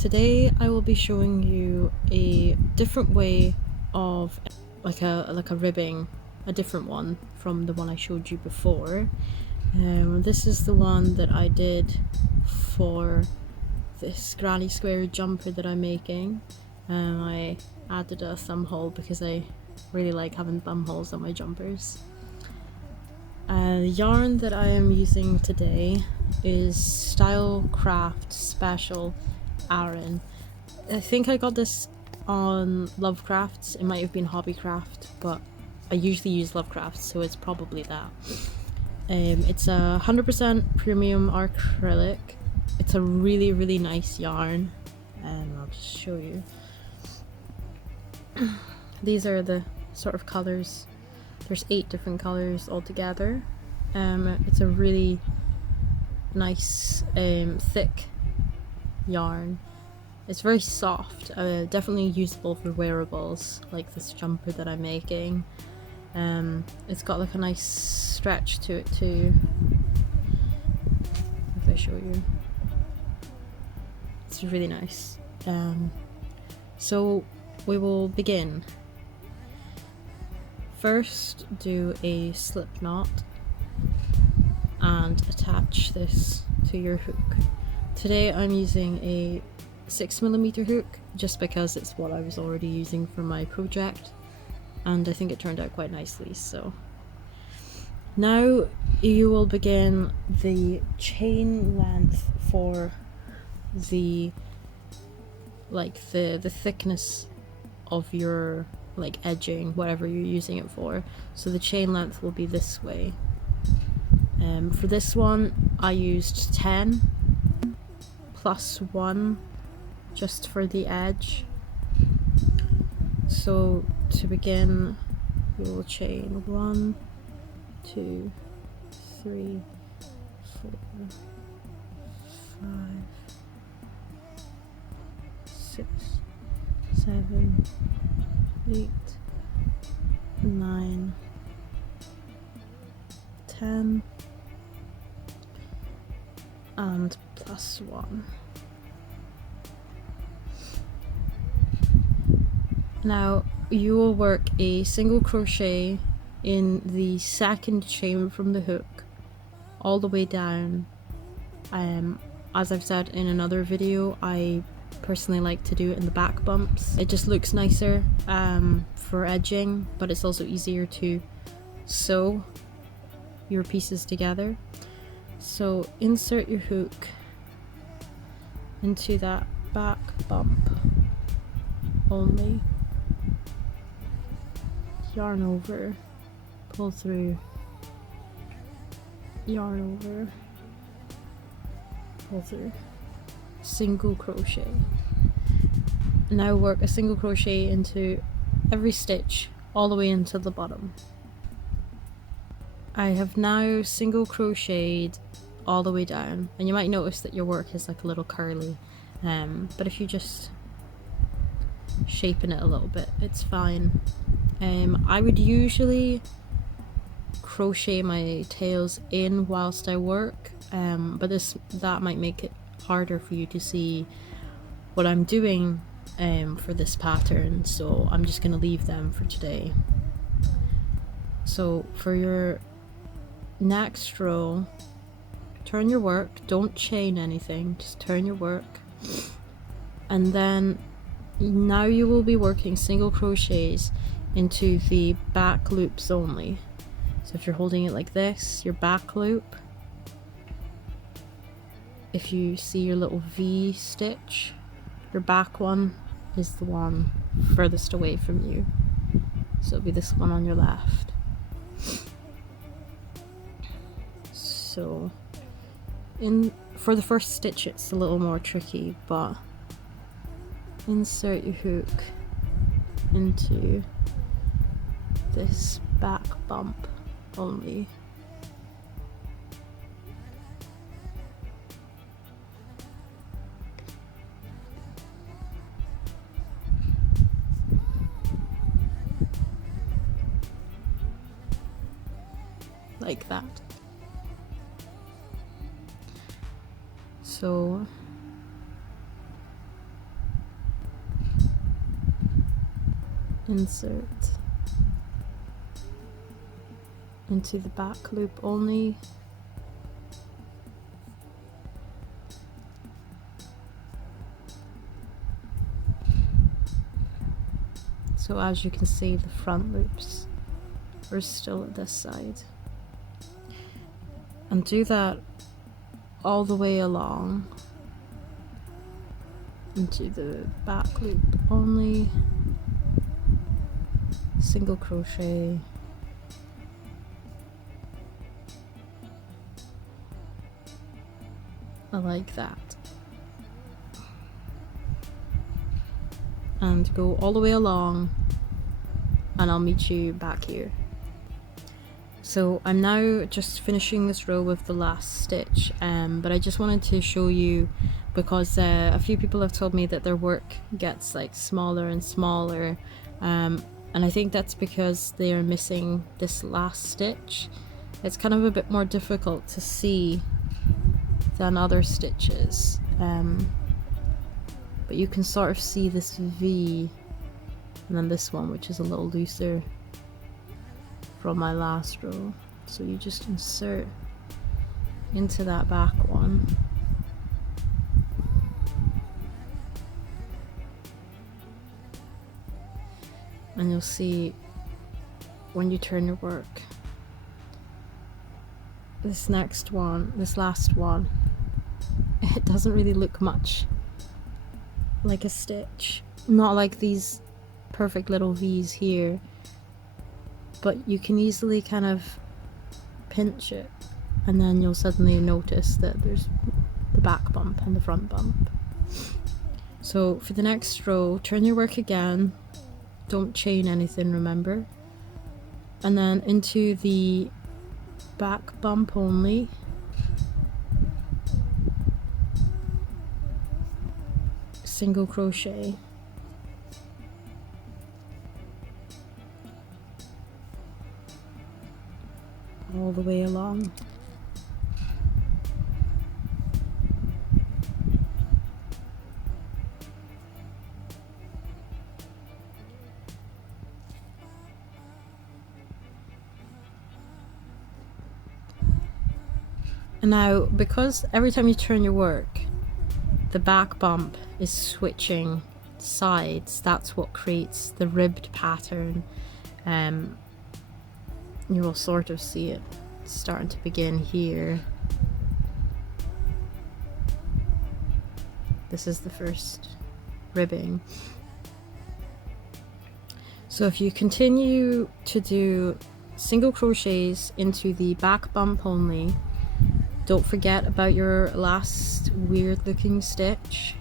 Today I will be showing you a different way of like a ribbing, a different one from the one I showed you before. This is the one that I did for this granny square jumper that I'm making. I added a thumb hole because I really like having thumb holes on my jumpers. The yarn that I am using today is Stylecraft Special Aran. I think I got this on Lovecrafts. It might have been Hobbycraft, but I usually use Lovecrafts, so it's probably that. It's a 100% premium acrylic. It's a really nice yarn, and I'll just show you. These are the sort of colors. There's 8 different colors altogether. It's a really nice thick yarn. It's very soft, definitely usable for wearables like this jumper that I'm making. It's got like a nice stretch to it too. If I show you, it's really nice. So we will begin. First, do a slip knot and attach this to your hook. Today I'm using a 6mm hook just because it's what I was already using for my project, and I think it turned out quite nicely. So now you will begin the chain length for the thickness of your edging, whatever you're using it for. So the chain length will be this way. For this one I used 10 plus 1 just for the edge. So to begin, we will chain 1, 2, 3, 4, 5, 6, 7, 8, 9, 10, and plus 1. Now you will work a single crochet in the second chain from the hook all the way down. As I've said in another video, I personally like to do it in the back bumps. It just looks nicer for edging, but it's also easier to sew your pieces together. So insert your hook into that back bump only, yarn over, pull through, yarn over, pull through, single crochet. Now work a single crochet into every stitch all the way into the bottom. I have now single crocheted all the way down, and you might notice that your work is like a little curly, but if you just shapen it a little bit, it's fine. I would usually crochet my tails in whilst I work, but that might make it harder for you to see what I'm doing for this pattern, so I'm just going to leave them for today. So for your next row, turn your work, don't chain anything, just turn your work, and then now you will be working single crochets into the back loops only. So if you're holding it like this, your back loop, if you see your little V stitch, your back one is the one furthest away from you, so it'll be this one on your left. So for the first stitch it's a little more tricky, but insert your hook into this back bump only. Like that. So insert into the back loop only. So as you can see, the front loops are still at this side. And do that all the way along into the back loop only. Single crochet. I like that. And go all the way along, and I'll meet you back here. So I'm now just finishing this row with the last stitch, but I just wanted to show you, because a few people have told me that their work gets like smaller and smaller, and I think that's because they are missing this last stitch. It's kind of a bit more difficult to see than other stitches, but you can sort of see this V, and then this one, which is a little looser from my last row. So you just insert into that back one, and you'll see when you turn your work, this next one, this last one, it doesn't really look much like a stitch, not like these perfect little V's here, but you can easily kind of pinch it, and then you'll suddenly notice that there's the back bump and the front bump. So for the next row, turn your work again, don't chain anything, remember, and then into the back bump only, single crochet, all the way along. And now, because every time you turn your work, the back bump is switching sides, that's what creates the ribbed pattern. You will sort of see it starting to begin here. This is the first ribbing. So if you continue to do single crochets into the back bump only, don't forget about your last weird looking stitch.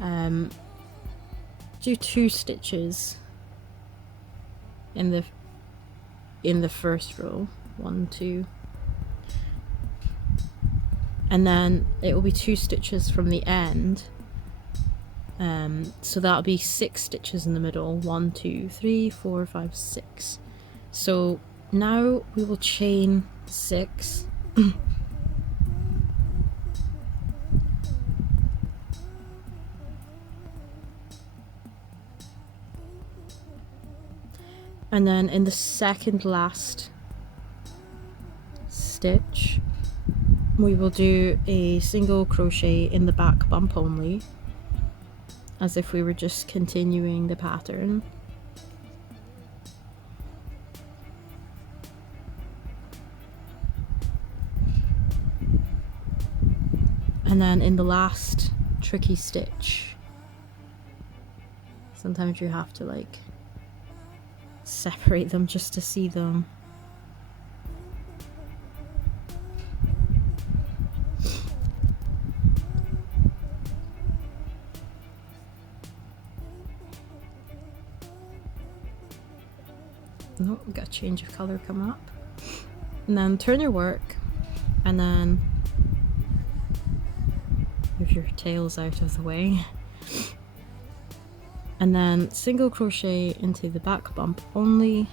Do 2 stitches in the first row, 1, 2, and then it will be 2 stitches from the end, so that'll be 6 stitches in the middle, 1, 2, 3, 4, 5, 6. So now we will chain 6. And then in the second last stitch, we will do a single crochet in the back bump only, as if we were just continuing the pattern. And then in the last tricky stitch, sometimes you have to like separate them just to see them. Oh, we got a change of color come up. And then turn your work, and then move your tails out of the way. And then single crochet into the back bump only.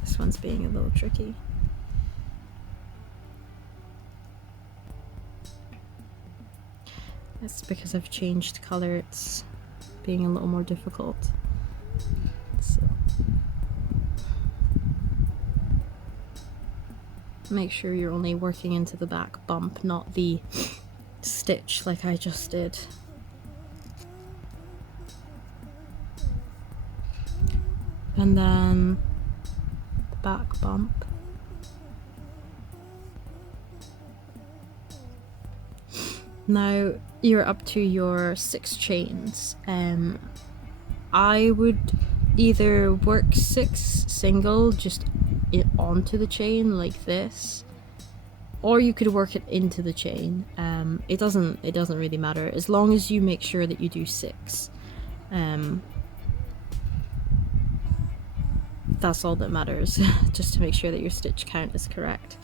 This one's being a little tricky. It's because I've changed colour, it's being a little more difficult. So make sure you're only working into the back bump, not the stitch like I just did. And then the back bump. Now you're up to your 6 chains. I would either work 6 single just onto the chain like this, or you could work it into the chain. It doesn't really matter as long as you make sure that you do 6. That's all that matters, just to make sure that your stitch count is correct.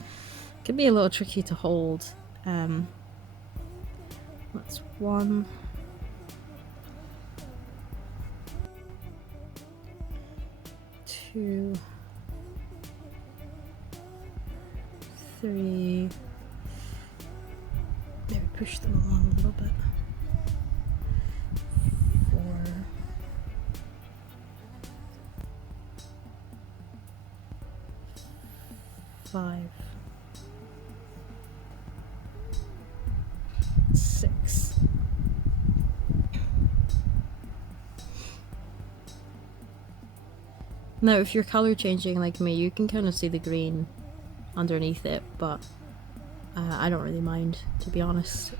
It can be a little tricky to hold. That's 1, 2, 3. Maybe push them along a little bit. 4, 5, 6. Now if you're color changing like me, you can kind of see the green underneath it, but I don't really mind, to be honest.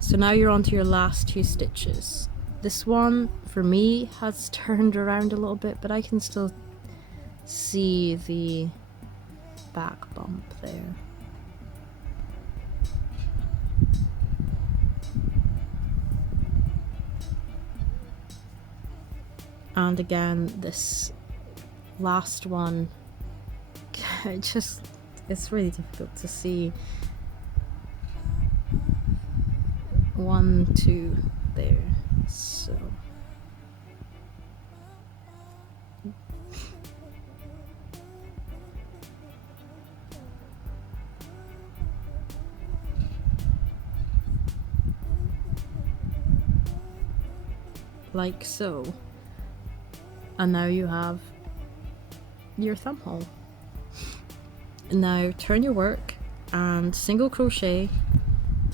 So now you're on to your last 2 stitches. This one for me has turned around a little bit, but I can still see the back bump there. And again, this last one, it's really difficult to see. 1, 2 there, so. Like so. And now you have your thumb hole. Now turn your work and single crochet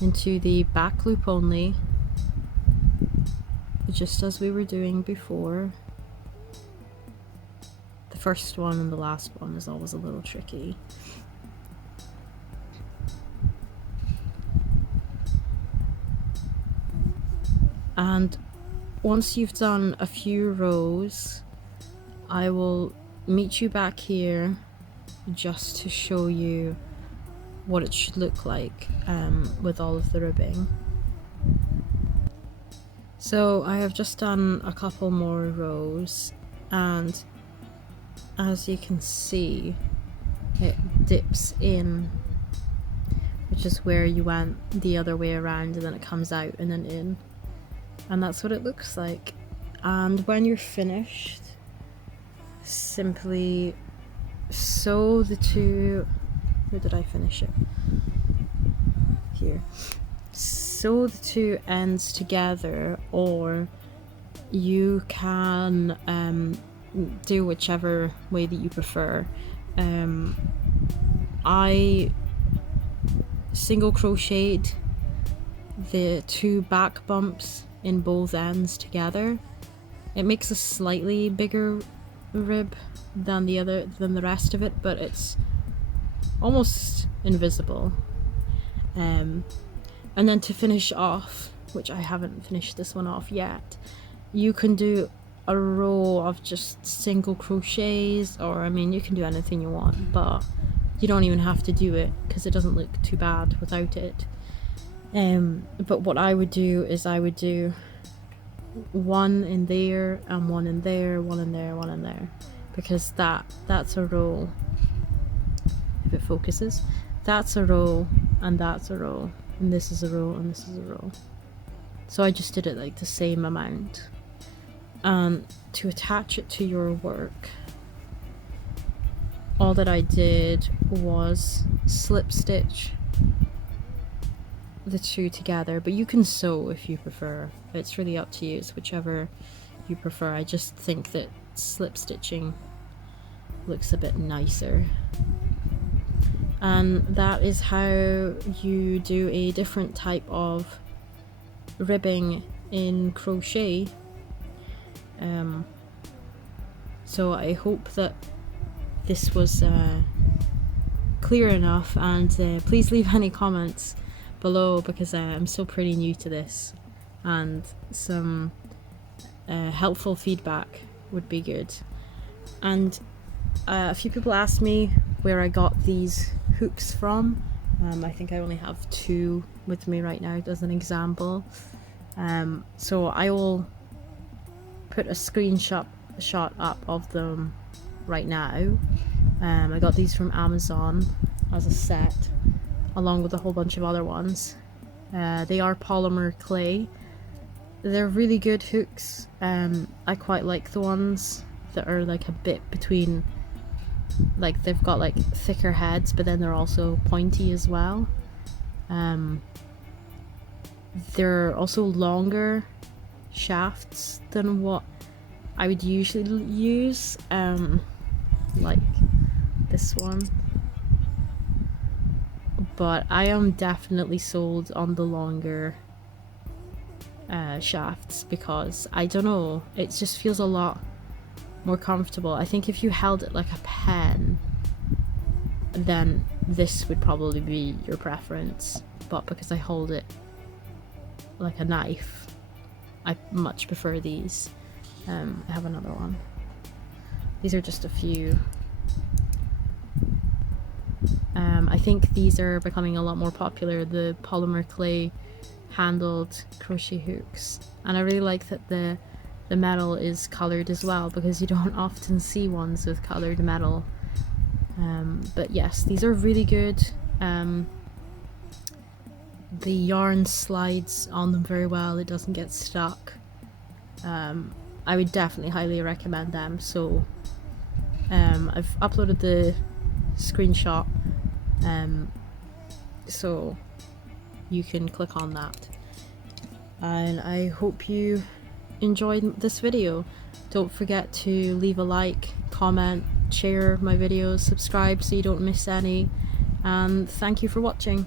into the back loop only, just as we were doing before. The first one and the last one is always a little tricky. And once you've done a few rows, I will meet you back here just to show you what it should look like with all of the ribbing. So I have just done a couple more rows, and as you can see, it dips in, which is where you went the other way around, and then it comes out and then in, and that's what it looks like. And when you're finished, simply sew the 2, where did I finish it? Here. Sew the 2 ends together, or you can do whichever way that you prefer. I single crocheted the 2 back bumps in both ends together. It makes a slightly bigger rib than the rest of it, but it's almost invisible. And then to finish off, which I haven't finished this one off yet, you can do a row of just single crochets, or I mean you can do anything you want, but you don't even have to do it because it doesn't look too bad without it. But what I would do is I would do 1 in there and 1 in there, 1 in there, 1 in there, because that's a row. If it focuses, that's a row and that's a row, and this is a row and this is a row. So I just did it like the same amount. To attach it to your work, all that I did was slip stitch the two together, but you can sew if you prefer. It's really up to you. It's whichever you prefer. I just think that slip stitching looks a bit nicer. And that is how you do a different type of ribbing in crochet. So I hope that this was clear enough, and please leave any comments below, because I'm still pretty new to this, and some helpful feedback would be good. And a few people asked me where I got these hooks from. I think I only have 2 with me right now as an example. So I will put a screenshot up of them right now. I got these from Amazon as a set, along with a whole bunch of other ones. They are polymer clay. They're really good hooks. I quite like the ones that are like a bit between, like they've got like thicker heads, but then they're also pointy as well. They're also longer shafts than what I would usually use, like this one. But I am definitely sold on the longer shafts, because I don't know, it just feels a lot more comfortable. I think if you held it like a pen, then this would probably be your preference, but because I hold it like a knife, I much prefer these. I have another one. These are just a few. I think these are becoming a lot more popular, the polymer clay handled crochet hooks, and I really like that the metal is coloured as well, because you don't often see ones with coloured metal. But yes, these are really good. The yarn slides on them very well, it doesn't get stuck. I would definitely highly recommend them. So I've uploaded the screenshot, so you can click on that. And I hope you enjoyed this video. Don't forget to leave a like, comment, share my videos, subscribe so you don't miss any, and thank you for watching.